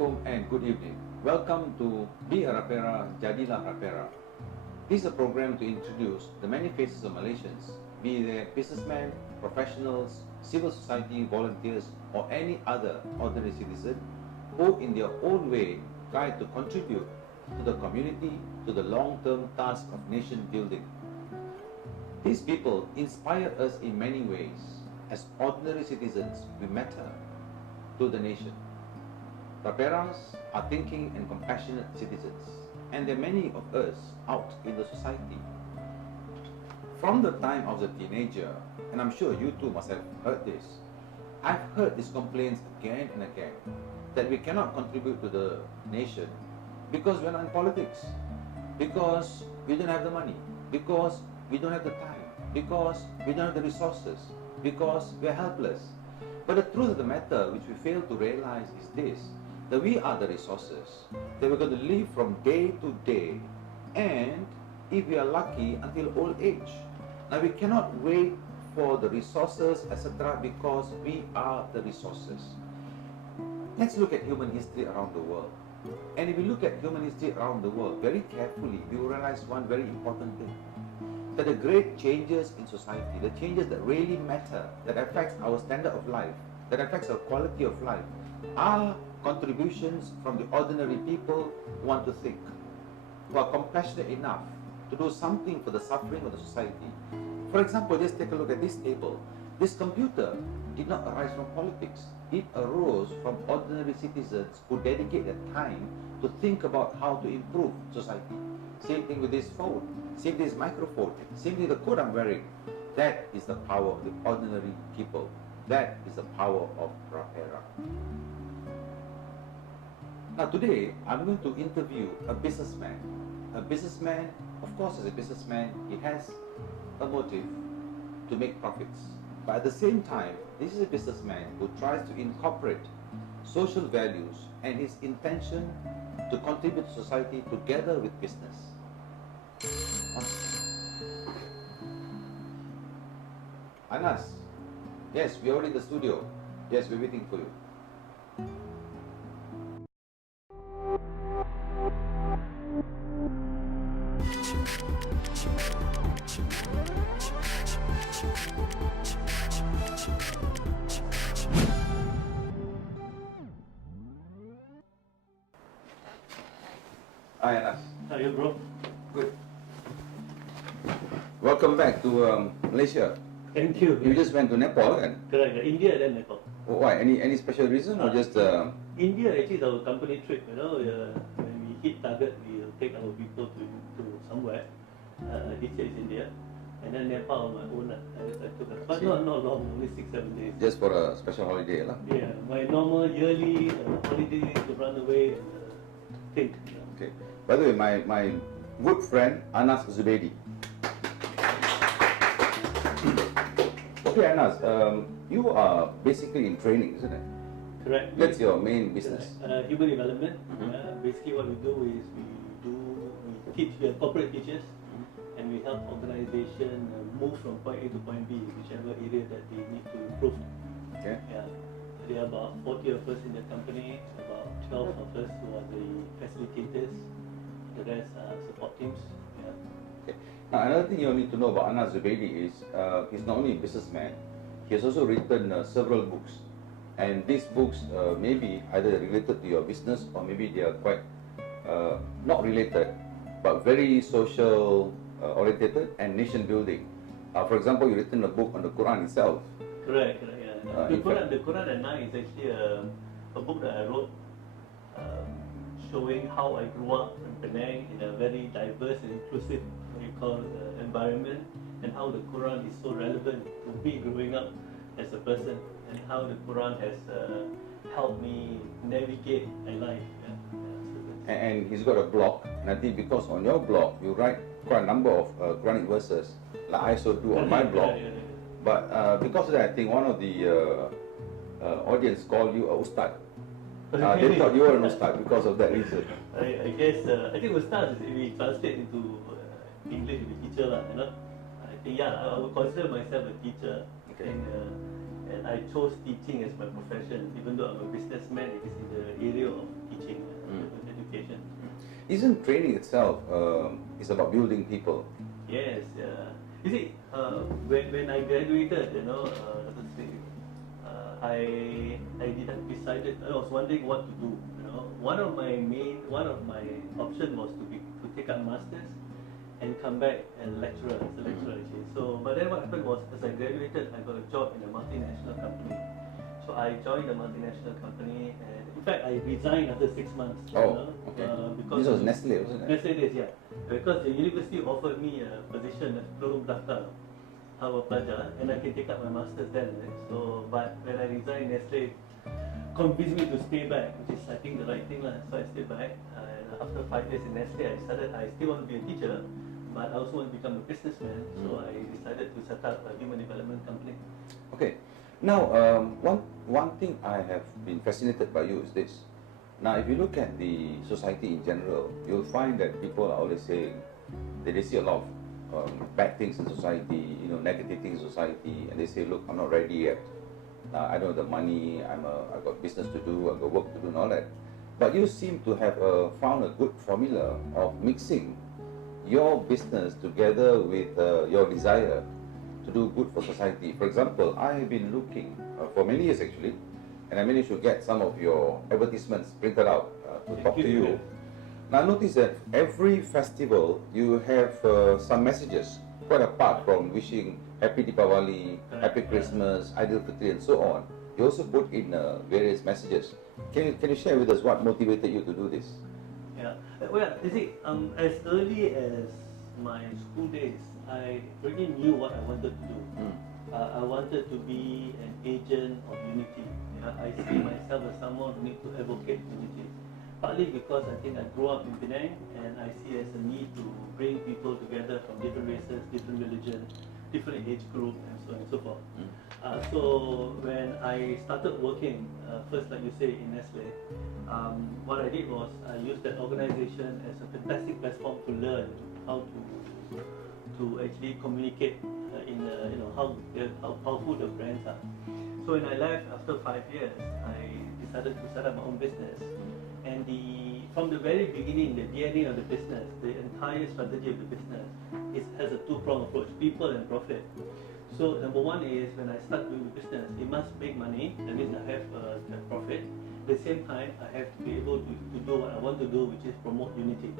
Assalamualaikum and good evening. Welcome to Be a Rapera, Jadilah Rapera. This is a program to introduce the many faces of Malaysians, be they businessmen, professionals, civil society volunteers, or any other ordinary citizen who in their own way try to contribute to the community, to the long-term task of nation building. These people inspire us in many ways. As ordinary citizens, we matter to the nation. Raperas are thinking and compassionate citizens, and there are many of us out in the society. From the time I was a teenager, and I'm sure you too must have heard this, I've heard these complaints again and again, that we cannot contribute to the nation because we're not in politics, because we don't have the money, because we don't have the time, because we don't have the resources, because we're helpless. But the truth of the matter, which we fail to realize, is this: that we are the resources, that we're going to live from day to day, and if we are lucky, until old age. Now we cannot wait for the resources, etc., because we are the resources. Let's look at human history around the world. And if we look at human history around the world very carefully, we will realize one very important thing: that the great changes in society, the changes that really matter, that affects our standard of life, that affects our quality of life, are contributions from the ordinary people who want to think, who are compassionate enough to do something for the suffering of the society. For example, just take a look at this table. This computer did not arise from politics. It arose from ordinary citizens who dedicate their time to think about how to improve society. Same thing with this phone, same thing with this microphone, same thing with the coat I'm wearing. That is the power of the ordinary people. That is the power of Rapera. Now today, I'm going to interview a businessman. A businessman, of course, as a businessman, he has a motive to make profits. But at the same time, this is a businessman who tries to incorporate social values and his intention to contribute to society together with business. Anas, yes, we are already in the studio. Yes, we're waiting for you. Hi Anas. How are you, bro? Good. Welcome back to Malaysia. Thank you. You just went to Nepal, kan? Correct. India then Nepal. Oh, why? Any special reason or just? India actually is our company trip. You know, when we hit target, we will take our people to somewhere. This year is India, and then Nepal on my own. I took but not long, only 6-7 days. Just for a special holiday, lah. Yeah, my normal yearly holiday to run away and think. You know. Okay. By the way, my good friend Anas Zubedy. Okay, Anas, you are basically in training, isn't it? Correct. That's your main business. Human development. Basically, what we do is we teach. We are corporate teachers, and we help organization move from point A to point B, whichever area that they need to improve. Okay. Yeah. There are about 40 of us in the company, about 12 of us who are the facilitators. The rest are support teams. Yeah. Okay. Now, another thing you need to know about Anas Zubedy is he's not only a businessman, he has also written several books. And these books may be either related to your business or maybe they are quite not related, but very social oriented and nation building. For example, you've written a book on the Quran itself. Correct. Yeah. The Quran at night is actually a book that I wrote showing how I grew up in Penang in a very diverse and inclusive, what you call, environment, and how the Quran is so relevant to me growing up as a person, and how the Quran has helped me navigate my life. Yeah. And he's got a blog, and I think because on your blog you write quite a number of Quranic verses, like I also do on my blog. But because of that, I think one of the audience called you a ustad. They thought you were an ustad because of that reason. I guess I think ustad is if we translate into English, is a teacher lah. You know, I think I would consider myself a teacher. Okay. And I chose teaching as my profession, even though I'm a businessman. It is in the area of teaching. Isn't training itself is about building people? Yes, you see, when I graduated, Dr. Sri, I didn't decided. I was wondering what to do. One of my option was to take up masters and come back and lecturer as a lecturer actually. So, but then what happened was, as I graduated, I got a job in a multinational company. So I joined the multinational company, and in fact, I resigned after 6 months. Okay. Because This was Nestle, wasn't it? Nestle days, yeah. Because the university offered me a position as Peluru Belakang, our pelajar, and I can take up my masters then. Right? So, but when I resigned, Nestle convinced me to stay back, which is I think the right thing lah. So I stayed back, and after 5 years in Nestle, I decided I still want to be a teacher, but I also want to become a businessman. So I decided to set up a human development company. Okay. Now, one thing I have been fascinated by you is this. Now, if you look at the society in general, you'll find that people are always saying that they see a lot of bad things in society, negative things in society, and they say, look, I'm not ready yet. I don't have the money, I've got business to do, I've got work to do and all that. But you seem to have found a good formula of mixing your business together with your desire to do good for society. For example, I have been looking for many years actually, and I managed to get some of your advertisements printed out to talk to you. Now, notice that every festival you have some messages, quite apart from wishing Happy Deepavali, Happy Christmas, Aidilfitri, and so on. You also put in various messages. Can you share with us what motivated you to do this? Yeah, well, you see, as early as my school days, I already knew what I wanted to do. I wanted to be an agent of unity. I see myself as someone who needs to advocate unity. Partly because I think I grew up in Penang, and I see as a need to bring people together from different races, different religions, different age group, and so on and so forth. So when I started working, first like you say in Nestle, what I did was I used that organization as a fantastic platform to learn how to actually communicate in how powerful the brands are. So when I left after 5 years, I decided to set up my own business. And from the very beginning, the DNA of the business, the entire strategy of the business has a two-pronged approach: people and profit. So number one is, when I start doing the business, it must make money. That means I have a profit. At the same time, I have to be able to do what I want to do, which is promote unity.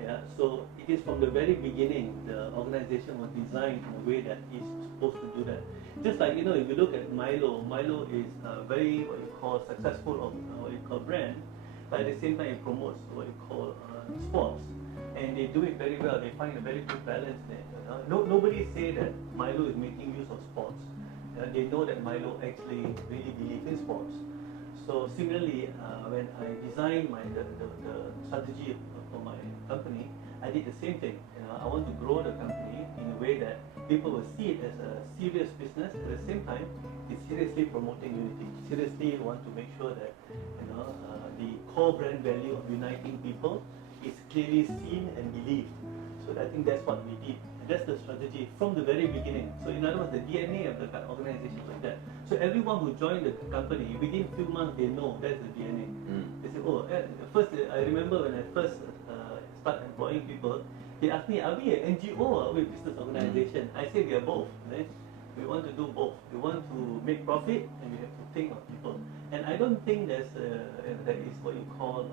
Yeah. So it is from the very beginning, the organization was designed in a way that is supposed to do that. Just like, if you look at Milo is a very what you call successful what you call brand. But at the same time, it promotes what you call sports, and they do it very well. They find a very good balance there. Nobody say that Milo is making use of sports. They know that Milo actually really believes in sports. So similarly, when I designed the strategy for my company, I did the same thing. I want to grow the company in a way that people will see it as a serious business. At the same time, it's seriously promoting unity. Seriously want to make sure that the core brand value of uniting people is clearly seen and believed. So I think that's what we did. And that's the strategy from the very beginning. So in other words, the DNA of the organization is like that. So everyone who joined the company, within few months, they know that's the DNA. They say, first I remember when I first start employing people, they asked me, are we an NGO or are we a business organization? I say we are both. Right? We want to do both. We want to make profit, and we have to think of people. And I don't think that is what you call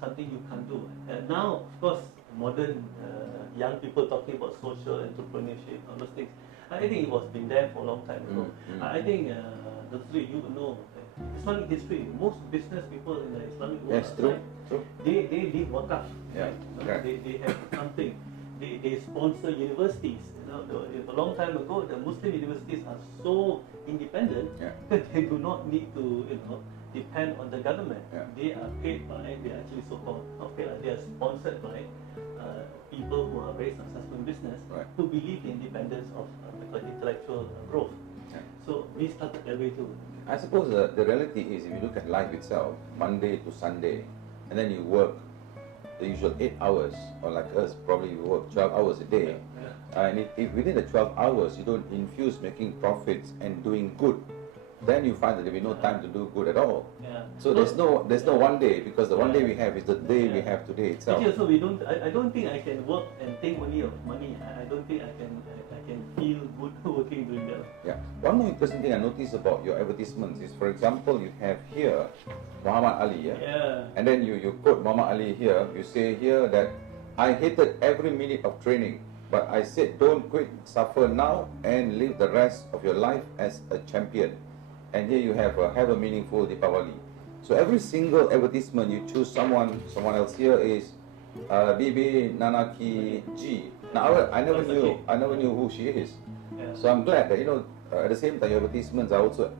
something you can't do. Now, of course, modern young people talking about social entrepreneurship, all those things. I think it was been there for a long time ago. I think, Dr. you would know, Islamic history, most business people in the Islamic world, yes, true. They live wakaf. Yeah, right? They have something. They sponsor universities. A long time ago, the Muslim universities are so independent that they do not need to, depend on the government. They are paid by, they are actually so-called, not paid, they are sponsored by people who are very successful in business, who believe in independence of intellectual growth. So we started that way too. I suppose the reality is, if you look at life itself, Monday to Sunday, and then you work the usual 8 hours, or like us, probably you work 12 hours a day. And if within the 12 hours you don't infuse making profits and doing good then you find that there will be no time to do good at all. Yeah. So there's no one day, because the one day we have is the day we have today itself. Actually, also we don't. I don't think I can work and think only of money. I don't think I can feel good working doing that. Yeah. One more interesting thing I noticed about your advertisements is, for example, you have here Muhammad Ali, and then you quote Muhammad Ali here. You say here that I hated every minute of training, but I said don't quit, suffer now, and live the rest of your life as a champion. And here you have a meaningful Deepavali. So every single advertisement you choose someone else. Here is Bibi Nanaki G. Now I never knew who she is. So I'm glad that at the same time your advertisements are also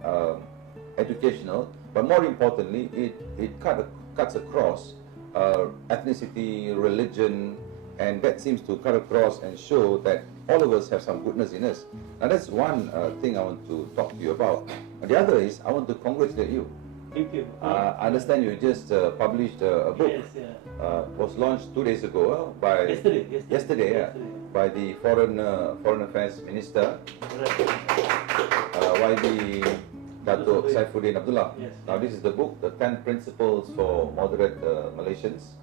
educational, but more importantly it cuts across ethnicity, religion, and that seems to cut across and show that all of us have some goodness in us. Now that's one thing I want to talk to you about. And the other is I want to congratulate you. Thank you. I understand you just published a book. Yes, was launched 2 days ago by yesterday, by the Foreign Affairs Minister, YB Dato Saifuddin Abdullah. Yes. Now this is the book, the 10 Principles for Moderate Malaysians.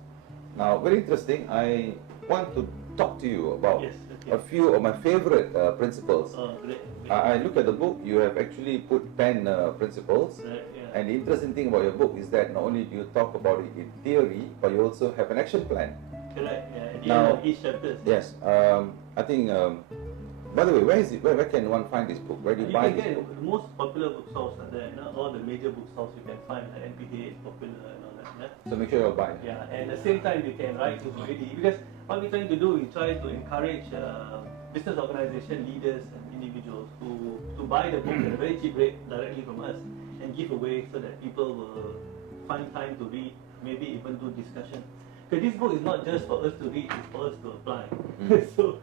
Now very interesting. I want to talk to you about a few of my favorite principles. Great. I look at the book. You have actually put 10 principles. And the interesting thing about your book is that not only do you talk about it in theory, but you also have an action plan. Correct. Yeah. At the Now, end of each chapter. Yes. I think. By the way, where is it? Where can one find this book? Where do you buy can this get book? the most popular bookstores are there. All the major bookstores you can find. Like NPH is popular and all that. So make sure you buy. Yeah. And at the same time, you can write to Zubedy, because what we're trying to do, we try to encourage business organization leaders and individuals to buy the book at a very cheap rate directly from us and give away, so that people will find time to read, maybe even do discussion. Because this book is not just for us to read, it's for us to apply. So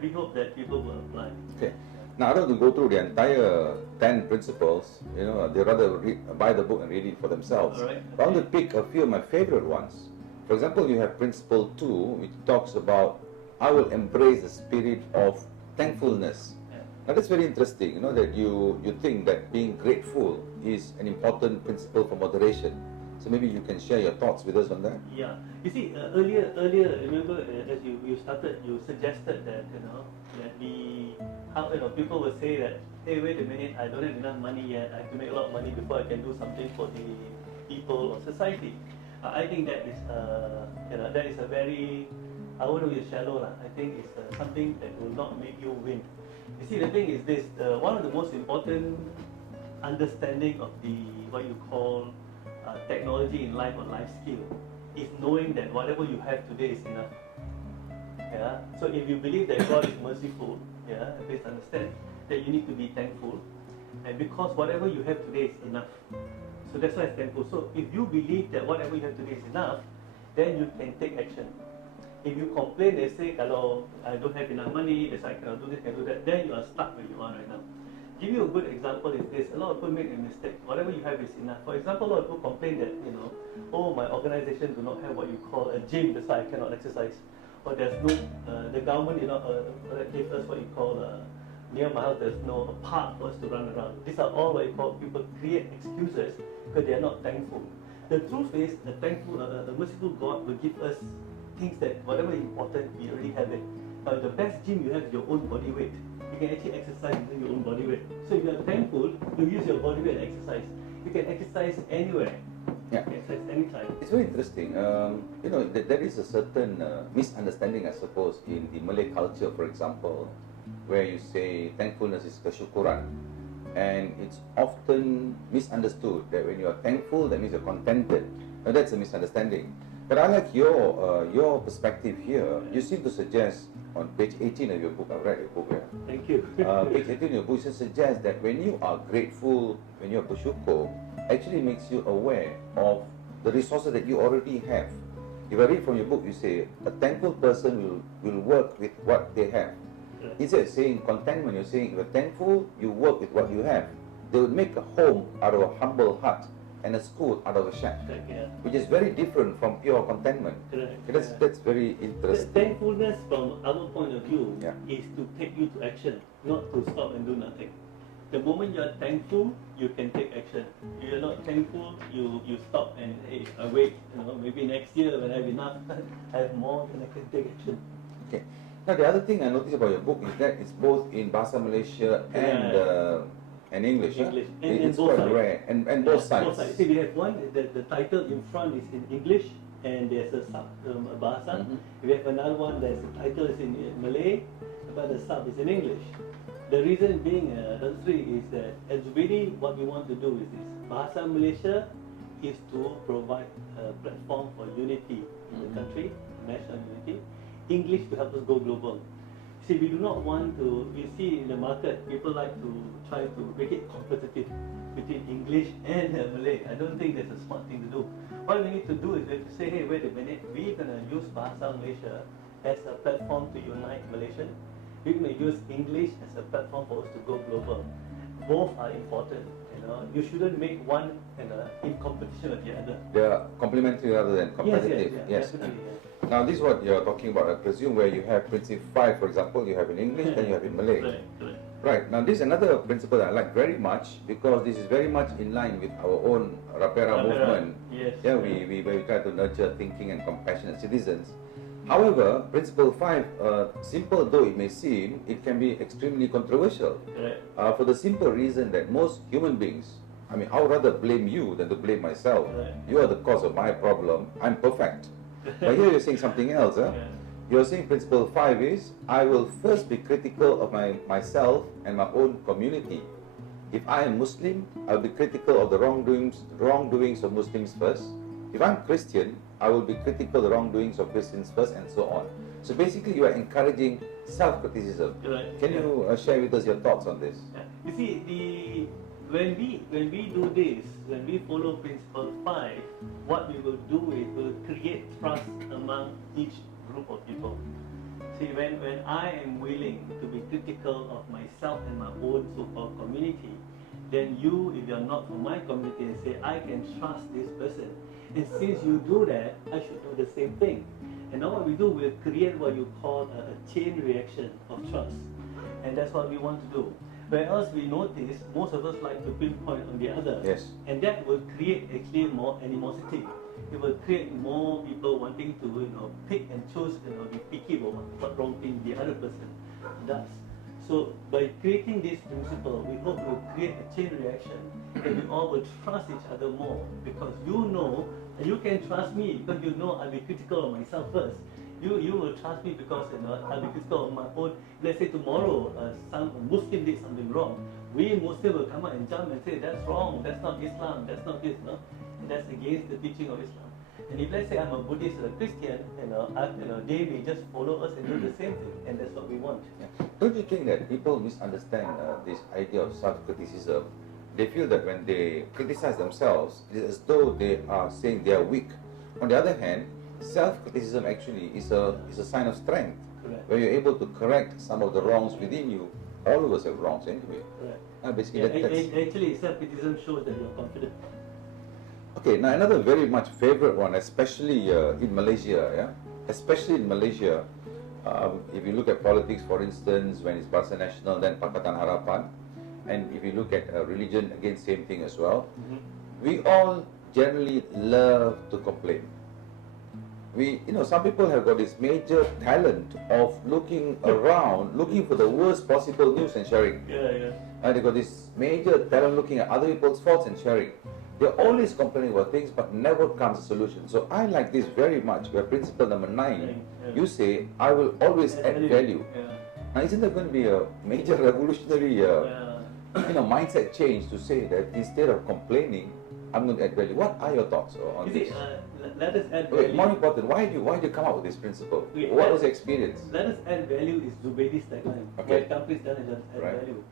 we hope that people will apply. Okay. Now I don't want to go through the entire 10 principles. They rather buy the book and read it for themselves. Alright. But I want to pick a few of my favorite ones. For example, you have Principle 2, which talks about I will embrace the spirit of thankfulness. Now that's very interesting, that you think that being grateful is an important principle for moderation. So maybe you can share your thoughts with us on that. Yeah. You see, earlier, remember as you started, you suggested that that people will say that, hey, wait a minute, I don't have enough money yet. I have to make a lot of money before I can do something for the people or society. I think that is that is a very, I wouldn't be shallow lah. I think it's something that will not make you win. You see, the thing is this: one of the most important understanding of the what you call technology in life or life skill is knowing that whatever you have today is enough. Yeah. So if you believe that God is merciful, please understand that you need to be thankful, and because whatever you have today is enough. So that's why it's thankful. So if you believe that whatever you have today is enough, then you can take action. If you complain and say, kalau I don't have enough money, that's why I cannot do this, cannot do that, then you are stuck where you are right now. Give you a good example is this. A lot of people make a mistake. Whatever you have is enough. For example, a lot of people complain that, oh, my organization do not have what you call a gym, that's why I cannot exercise. Or there's no, the government did not give us what you call, near my house, there's no park for us to run around. These are all what you call, people create excuses because they are not thankful. The truth is, a merciful God will give us things that whatever is important, we already have it. Now, the best gym you have is your own body weight. You can actually exercise using your own body weight. So if you are thankful, you use your body weight and exercise. You can exercise anywhere. Yeah. You can exercise anytime. It's very interesting. There is a certain misunderstanding, I suppose, in the Malay culture, for example, where you say thankfulness is kesyukuran. And it's often misunderstood that when you are thankful, that means you're contented. Now that's a misunderstanding. But I like your perspective here. You seem to suggest on page 18 of your book, I've read your book here. Thank you. Page 18 of your book suggests that when you are grateful, when you are bersyukur, actually makes you aware of the resources that you already have. If I read from your book, you say a thankful person will work with what they have. Instead of saying contentment, you're saying if you're thankful, you work with what you have. They would make a home out of a humble hut and a school out of a shack, which is very different from pure contentment. That's very interesting. Thankfulness from our point of view is to take you to action, not to stop and do nothing. The moment you are thankful, you can take action. If you're not thankful, you stop and hey, I wait. Maybe next year when I have enough, I have more, then I can take action. Okay. Now the other thing I noticed about your book is that it's both in Bahasa Malaysia and English. English. Huh? And It's both quite sides. rare, and both sides. See, we have one. The title in front is in English, and there's a sub bahasa. We have another one. There's the title is in Malay, but the sub is in English. The reason being, Dato is that at Zubedy, what we want to do is this. Bahasa Malaysia is to provide a platform for unity in the country, national unity. English to help us go global. See, we do not want to, we see in the market, people like to try to make it competitive between English and Malay. I don't think that's a smart thing to do. What we need to do is we have to say, hey, wait a minute, we're going to use Bahasa Malaysia as a platform to unite Malaysians. We're going to use English as a platform for us to go global. Both are important. You shouldn't make one in competition with the other. They are complementary rather than competitive. Yes. Definitely, yeah. Now this is what you're talking about, I presume, where you have Principle 5, for example, you have in English, then you have in Malay. Right. Now this is another principle that I like very much, because this is very much in line with our own Rapera movement. Yes. Yeah, we try to nurture thinking and compassionate citizens. However, Principle 5, simple though it may seem, it can be extremely controversial. For the simple reason that most human beings, I mean, I would rather blame you than to blame myself. You are the cause of my problem, I'm perfect. But here you're saying something else. Huh? You're saying Principle 5 is, I will first be critical of myself and my own community. If I am Muslim, I'll be critical of the wrongdoings of Muslims first. If I'm Christian, I will be critical of the wrongdoings of Christians first, and so on. So basically, you are encouraging self-criticism. Can you share with us your thoughts on this? You see, when we do this, when we follow Principle 5, what we will do is we'll create trust among each group of people. See, when I am willing to be critical of myself and my own so-called community, then you, if you're not from my community, and say, I can trust this person. And since you do that, I should do the same thing. And now what we do, we'll create what you call a chain reaction of trust. And that's what we want to do. Whereas we notice, most of us like to pinpoint on the other. Yes. And that will create actually more animosity. It will create more people wanting to pick and choose, be picky about what wrong thing the other person does. So by creating this principle, we hope we'll create a chain reaction, and we all will trust each other more, because and you can trust me because I'll be critical of myself first. You will trust me because I'll be critical of my own. Let's say tomorrow some Muslim did something wrong, we Muslim will come out and jump and say that's wrong, that's not Islam, that's not this, and that's against the teaching of Islam. And if let's say I'm a Buddhist or a Christian, they may just follow us and do the same thing, and that's what we want. Don't you think that people misunderstand this idea of self-criticism? They feel that when they criticize themselves, it's as though they are saying they are weak. On the other hand, self-criticism actually is a sign of strength. Correct. Where you're able to correct some of the wrongs within you. All of us have wrongs anyway. Basically, actually, self-criticism shows that you're confident. Okay, now another very much favorite one, especially in Malaysia, especially in Malaysia, if you look at politics, for instance, when it's Barisan Nasional, then Pakatan Harapan, and if you look at religion, again, same thing as well. We all generally love to complain. Some people have got this major talent of looking around, looking for the worst possible news and sharing. And they got this major talent looking at other people's faults and sharing. They're always complaining about things, but never comes a solution. So I like this very much, where principle number 9, you say, I will always add value. Now, isn't there going to be a major revolutionary mindset change to say that instead of complaining, I'm going to add value? What are your thoughts on this? Let us add value. More important, why do you come up with this principle? What was the experience? Let us add value is Zubedy's tagline. Okay. What companies done is add value.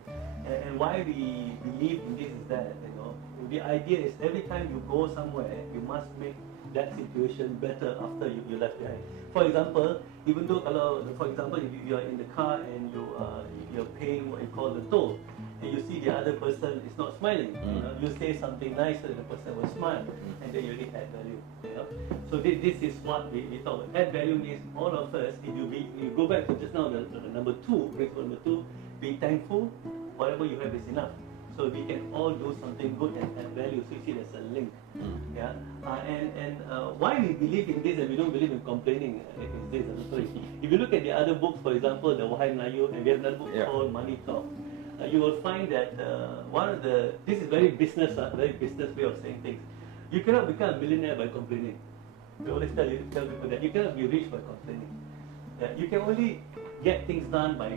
And why we believe in this is that, the idea is every time you go somewhere, you must make that situation better after you left behind. For example, if you are in the car and you're paying what you call the toll, and you see the other person is not smiling, you say something nice so the person will smile, and then you already add value. So this is what we thought. Add value means all of us, if you go back to just now, the number 2, principle number 2, be thankful, whatever you have is enough. So we can all do something good and add value. So you see, there's a link. Yeah. Why we believe in this and we don't believe in complaining is this. Sorry. If you look at the other books, for example, the Hari Malaysia, and we have another book called Money Talk. You will find that this is very business way of saying things. You cannot become a millionaire by complaining. We always tell people that you cannot be rich by complaining. You can only get things done by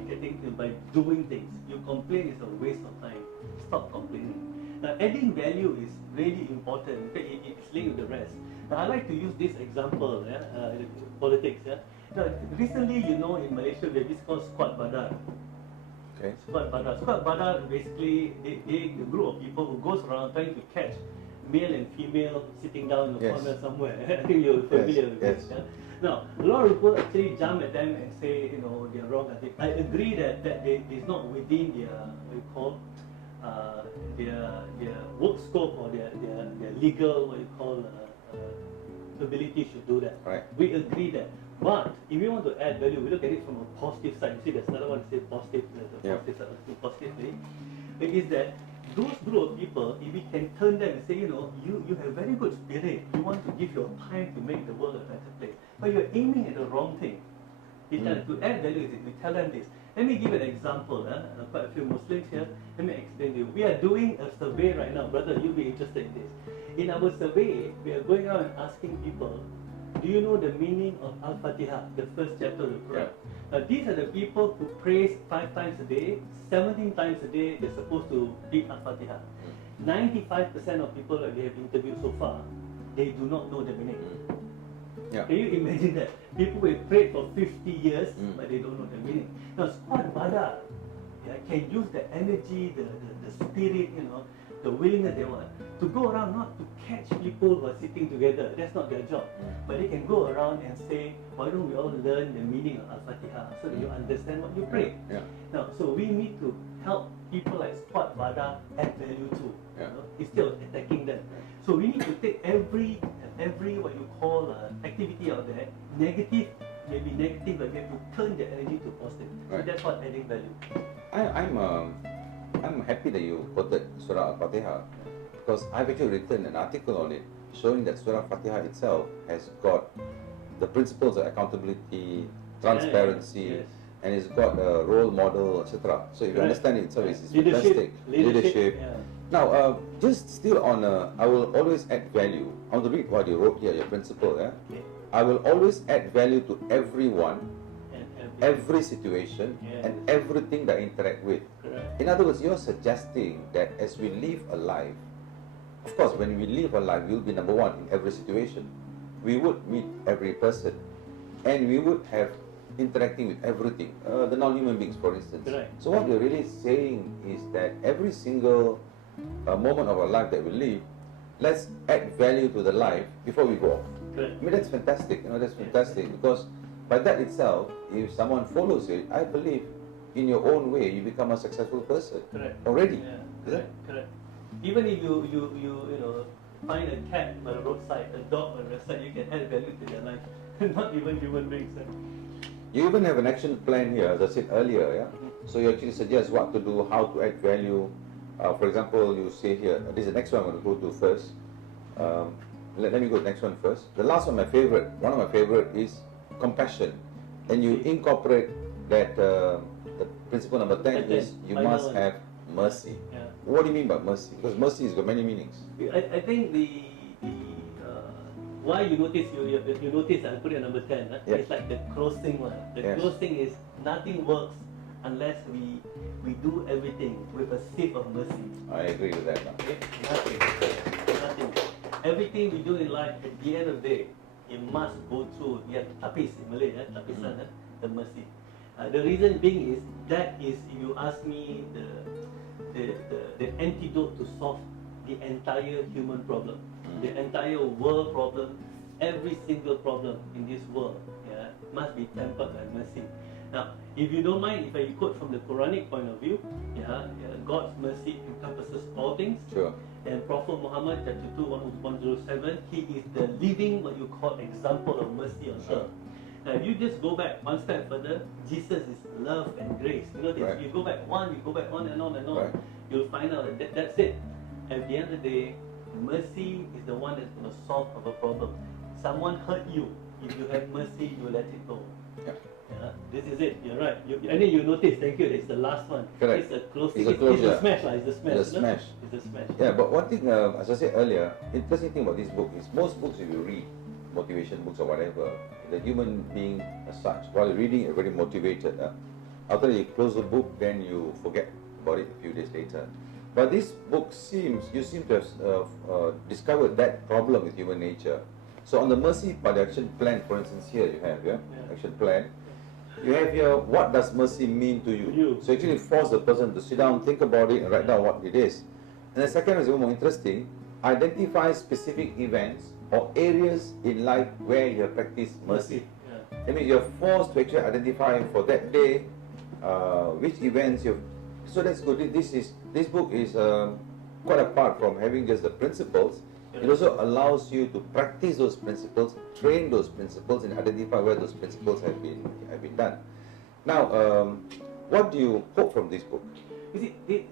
doing things. You complain is a waste of time. Stop complaining. Now, adding value is really important. In fact, it's linked with the rest. Now, I like to use this example, politics. Now, recently, in Malaysia, we have this called Squad Badar. Okay. Squad Badar basically, they a group of people who goes around trying to catch male and female sitting down in the corner somewhere. I think you're familiar with this. Yeah? Now, a lot of people actually jump at them and say, they're wrong. I agree that it's not within their work scope or their legal ability should do that. Right. We agree that. But if you want to add value, we look at it from a positive side. You see, there's another one that says positive, positively. It is that those group of people, if we can turn them and say, you have very good spirit, you want to give your time to make the world a better place, but you're aiming at the wrong thing. To add value, we tell them this. Let me give an example. Quite a few Muslims here. Let me explain to you. We are doing a survey right now. Brother, you'll be interested in this. In our survey, we are going out and asking people, do you know the meaning of Al-Fatiha, the first chapter of the Quran? Now, these are the people who praise 5 times a day, 17 times a day, they're supposed to read Al-Fatiha. 95% of people that we have interviewed so far, they do not know the meaning. Can you imagine that? People will pray for 50 years, but they don't know the meaning. Now, Squad Badar can use the energy, the spirit, the willingness they want to go around, not to catch people who are sitting together. That's not their job. But they can go around and say, why don't we all learn the meaning of Al-Fatiha so that you understand what you pray? Now, so we need to help people like Squad Badar add value too, instead of attacking them. So we need to take every what you call activity out there, negative, maybe negative, but we have to turn the energy to positive. So that's what adding value. I'm happy that you quoted Surah Al-Fatiha, because I've actually written an article on it showing that Surah Al-Fatiha itself has got the principles of accountability, transparency, and it's got a role model, etc. So if you understand it itself, it's fantastic. Leadership. Now, just still on, I will always add value. I want to read what you wrote here, your principle. I will always add value to everyone, every situation, and everything that I interact with. In other words, you're suggesting that as we live a life, of course, when we live a life, we'll be number one in every situation. We would meet every person, and we would have interacting with everything, the non-human beings, for instance. So what you're really saying is that every single moment of our life that we live, let's add value to the life before we go off. I mean, that's fantastic. That's fantastic, because by that itself, if someone follows it, I believe in your own way, you become a successful person already. Correct. Even if you find a cat by the roadside, a dog by the roadside, you can add value to their life. Not even human beings. You even have an action plan here, as I said earlier. So you actually suggest what to do, how to add value. For example, you say here, this is the next one I'm going to go to first. Let me go to the next one first. The last one, one of my favorite is compassion. And you incorporate that the principle number 10 is you must have mercy. What do you mean by mercy? Because mercy has got many meanings. I think why you notice I put it at number 10. It's like the closing one. The closing is nothing works unless we do everything with a sip of mercy. I agree with that. Nothing. Everything we do in life, at the end of the day, it must go through tapis in Malay, tapisan, the mercy. The reason being is that is, if you ask me, the antidote to solve the entire human problem, the entire world problem, every single problem in this world, must be tempered by mercy. Now, if you don't mind, if I quote from the Quranic point of view, God's mercy encompasses all things. And Prophet Muhammad, chapter 2, 107, he is the living, what you call, example of mercy on earth. Now, if you just go back one step further, Jesus is love and grace. You know this. Right. You go back on and on and on. Right. You'll find out that that's it. At the end of the day, mercy is the one that's going to solve our problem. Someone hurt you. If you have mercy, you let it go. Yeah. Yeah, this is it. You're right. And then you notice. Thank you. It's the last one. Correct. It's a close. It's a It's closure. a smash. It's a smash. It's a smash. It's a smash. Yeah, but one thing, as I said earlier, interesting thing about this book is most books, if you read, motivation books or whatever, the human being as such, while you're reading, you're very motivated. After you close the book, then you forget about it a few days later. But this book you seem to have discovered that problem with human nature. So on the mercy part, the action plan, for instance, here you have, action plan. You have here, what does mercy mean to you? So actually force the person to sit down, think about it, and write down what it is. And the second is even more interesting, identify specific events or areas in life where you have practiced mercy. Yeah. That means you're forced to actually identify for that day which events you've. So that's good. This book is quite apart from having just the principles. It also allows you to practice those principles, train those principles, and identify where those principles have been done. Now, what do you hope from this book? You see,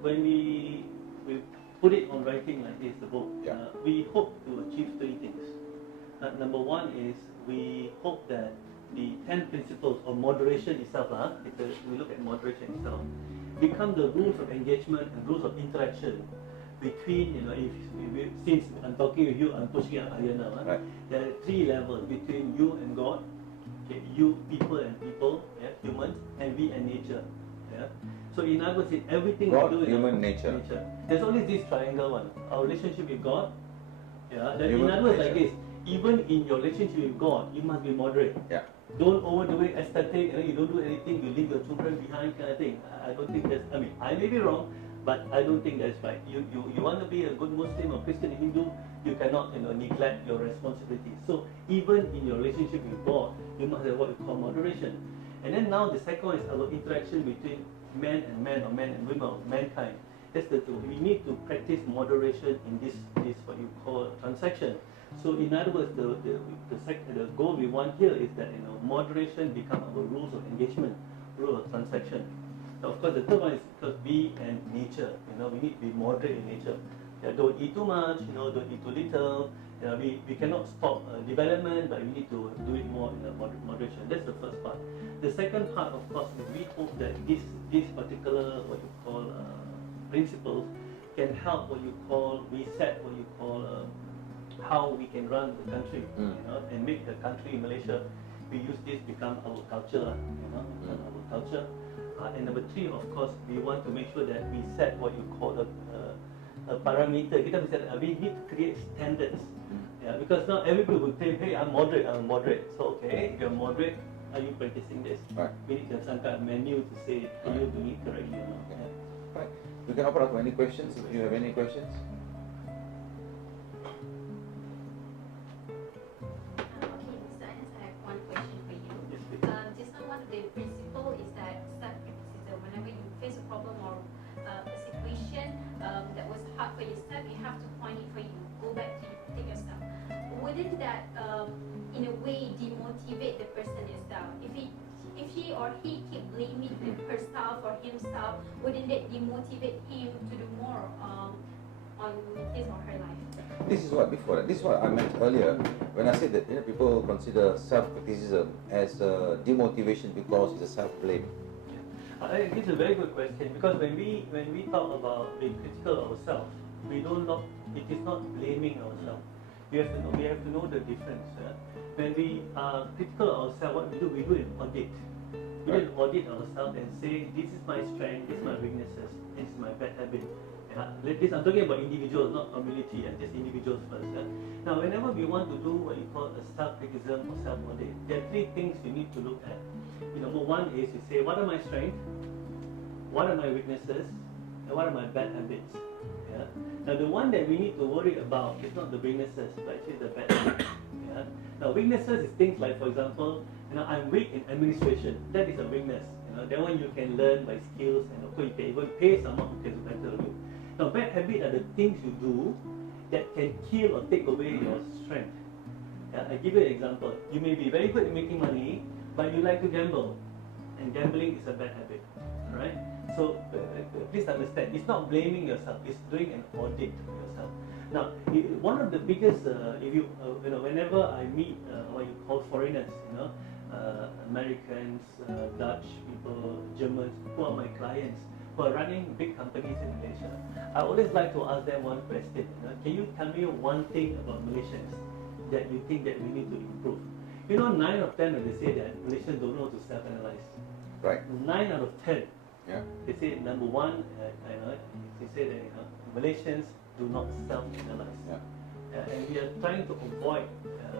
when we put it on writing like this, the book, we hope to achieve three things. Number one is we hope that the 10 principles of moderation itself, we look at moderation itself, become the rules of engagement and rules of interaction between, since I'm talking with you, I'm pushing out here now. Right. There are three levels between you and God, okay, you, people and people, humans, and we and nature. So in other words, in everything God, we do, human, nature. There's always this triangle one. Our relationship with God. That in Human, other words, nature. like this. Even in your relationship with God, you must be moderate. Yeah. Don't overdo it, aesthetic. You don't do anything. You leave your children behind, kind of thing. I don't think that's. I mean, I may be wrong, but I don't think that's right. You want to be a good Muslim or Christian or Hindu, you cannot neglect your responsibilities. So even in your relationship with God, you must have what we call moderation. And then now the second one is our interaction between man and man, or man and women, or mankind. That's the two. We need to practice moderation in this what you call transaction. So in other words, the goal we want here is that moderation become our rules of engagement, rules of transaction. Now, of course, the third one is because we and nature. We need to be moderate in nature. Don't eat too much. Don't eat too little. We cannot stop development, but we need to do it more in moderation. That's the first part. The second part, of course, is we hope that this particular what you call principles can help reset how we can run the country, and make the country in Malaysia. We use this become our culture, become our culture. And number three, of course, we want to make sure that we set what you call a parameter. We need to create standards. Because now everybody will claim, hey, I'm moderate. So okay, if you're moderate, are you practicing this? Right. We need some kind of menu to say, are you doing it correctly or not? Okay. Right. You can open up for any questions if you have any questions. Okay, Mr. Anas, I have one question for you. Yes, please. Just now, one of the principle is that self-criticism. Whenever you face a problem or a situation that was hard for yourself, you have to point it for you. Go back to take yourself. Wouldn't that, in a way, demotivate the person itself? If she or he keep blaming herself or himself, wouldn't that demotivate him to do more on his or her life? This is what I meant earlier when I said that people consider self-criticism as a demotivation because it's a self-blame. I think it's a very good question, because when we talk about being critical of ourselves, it is not blaming ourselves. We have to know the difference. When we are critical of ourselves, what we do an audit. We do an audit ourselves and say, this is my strength, this is my weaknesses, this is my bad habit. I'm talking about individuals, not community, just individuals first. Now, whenever we want to do what you call a self-criticism or self-audit, there are three things we need to look at. Number one is you say, what are my strengths, what are my weaknesses, and what are my bad habits. Now, the one that we need to worry about is not the weaknesses, but actually the bad habits. Now, weaknesses is things like, for example, I'm weak in administration. That is a weakness. That one you can learn by skills, and of course you can even pay someone who can do better than you. Now, bad habits are the things you do that can kill or take away your strength. I give you an example. You may be very good at making money, but you like to gamble, and gambling is a bad habit, right? So please understand, it's not blaming yourself, it's doing an audit of yourself. Now, one of the biggest, if you know, whenever I meet what you call foreigners, you know, Americans, Dutch people, Germans, who are my clients, who are running big companies in Malaysia, I always like to ask them one question. You know, can you tell me one thing about Malaysians that you think that we need to improve? You know, 9 out of 10 they say that Malaysians don't know how to self-analyze. Right. 9 out of 10. Yeah. They say number one, they say that Malaysians do not self-analyze. Yeah. And we are trying to avoid,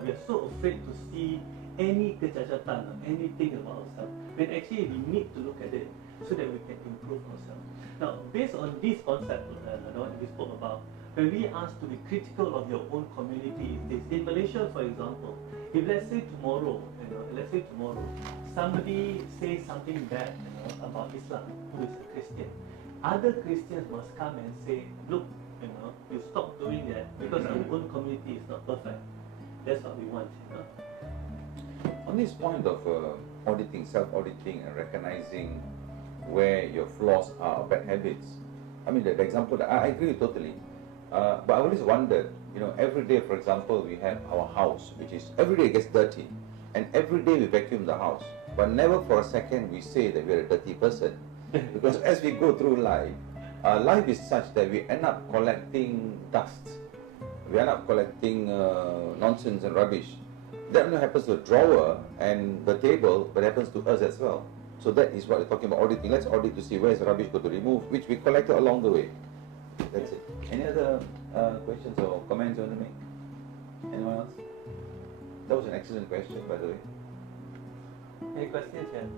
we are so afraid to see any kecacatan, anything about ourselves, when actually we need to look at it so that we can improve ourselves. Now, based on this concept that we spoke about, when we ask to be critical of your own community, in Malaysia, for example, if let's say tomorrow, somebody says something bad, about Islam, who is a Christian, other Christians must come and say, look, you stop doing that because our own community is not perfect. That's what we want. On this point of auditing, self-auditing, and recognizing where your flaws are, bad habits, I mean, the example that I agree totally. But I always wondered, every day, for example, we have our house, which is every day gets dirty, and every day we vacuum the house. But never for a second we say that we are a dirty person, because as we go through life, life is such that we end up collecting dust, we end up collecting nonsense and rubbish. That only happens to the drawer and the table, but happens to us as well. So that is what we're talking about auditing. Let's audit to see where is the rubbish go to remove, which we collected along the way. That's it. Any other questions or comments you want to make? Anyone else? That was an excellent question, by the way. Any questions? Yeah.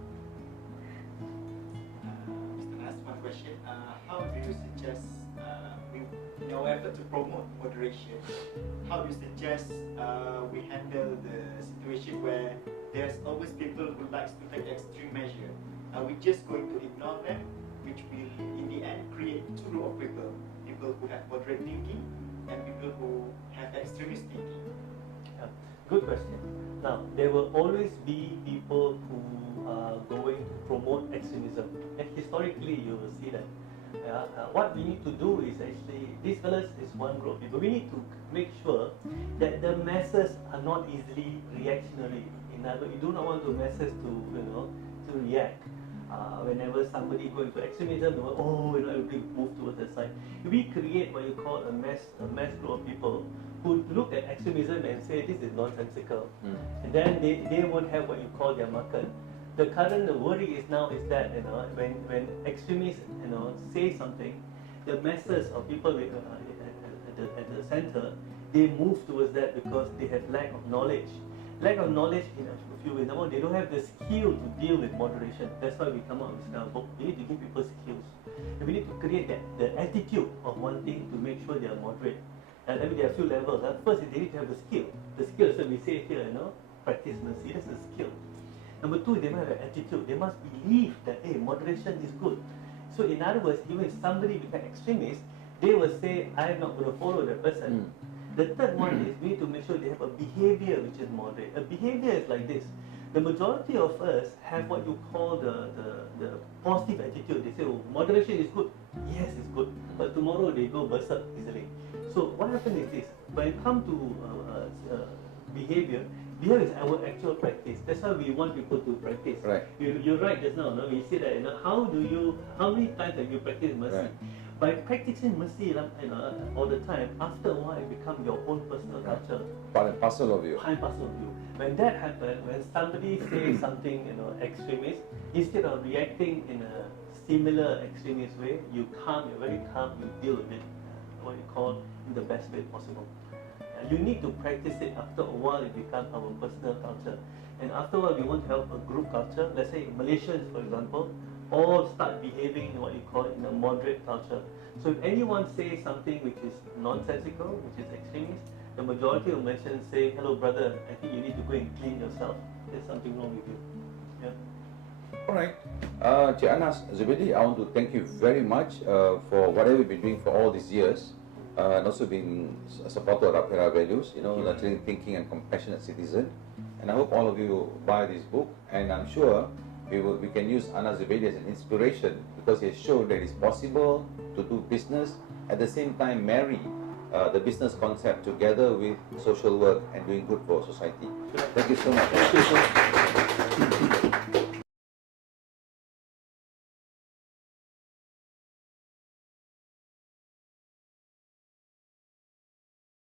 Mr. Anas, one question. How do you suggest, in our effort to promote moderation, how do you suggest we handle the situation where there's always people who likes to take extreme measure? Are we just going to ignore them, which will in the end create two groups of people who have moderate thinking and people who have extremist thinking? Good question. Now, there will always be people who are going to promote extremism, and historically you will see that. What we need to do is actually, these fellas is one group of people. We need to make sure that the masses are not easily reactionary. In other words, you do not want the masses to react. Whenever somebody go into extremism, everybody move towards the side. We create what you call a mass group of people who look at extremism and say this is nonsensical, and then they won't have what you call their market. The worry is now is that when extremists say something, the masses of people at the center, they move towards that because they have lack of knowledge. Lack of knowledge in a few ways. Number one, they don't have the skill to deal with moderation. That's why we come out with this kind of book. We need to give people skills. And we need to create the attitude of wanting to make sure they are moderate. And I mean, there are a few levels. First, they need to have the skill. The skill is that we say here, practice mercy. That's a skill. Number two, they must have an attitude. They must believe that, hey, moderation is good. So in other words, even if somebody becomes extremist, they will say, I'm not going to follow that person. The third one is we need to make sure they have a behavior which is moderate. A behavior is like this. The majority of us have what you call the positive attitude. They say, oh, moderation is good. Yes, it's good. But tomorrow they go berserk easily. So what happens is this. When it comes to behavior is our actual practice. That's why we want people to practice. Right. You're right just now. No? We say that, how many times have you practiced mercy? Right. By practicing mercy all the time, after a while it becomes your own personal culture. Part and parcel of you. Part and parcel of you. When that happens, when somebody says something extremist, instead of reacting in a similar extremist way, you're very calm, you deal with it, what you call in the best way possible. You need to practice it. After a while it becomes our personal culture. And after a while we want to have a group culture. Let's say Malaysians, for example, all start behaving in what you call in a moderate culture. So if anyone says something which is nonsensical, which is extremist, the majority of Malaysians say, hello brother, I think you need to go and clean yourself. There's something wrong with you. Yeah. Alright. Anas Zubedy, I want to thank you very much for whatever you've been doing for all these years. and also being a supporter of Rapera values, nurturing thinking and compassionate citizen. And I hope all of you buy this book, and I'm sure we can use Anas Zubedy as an inspiration, because he has shown that it's possible to do business at the same time marry the business concept together with social work and doing good for society. Thank you so much.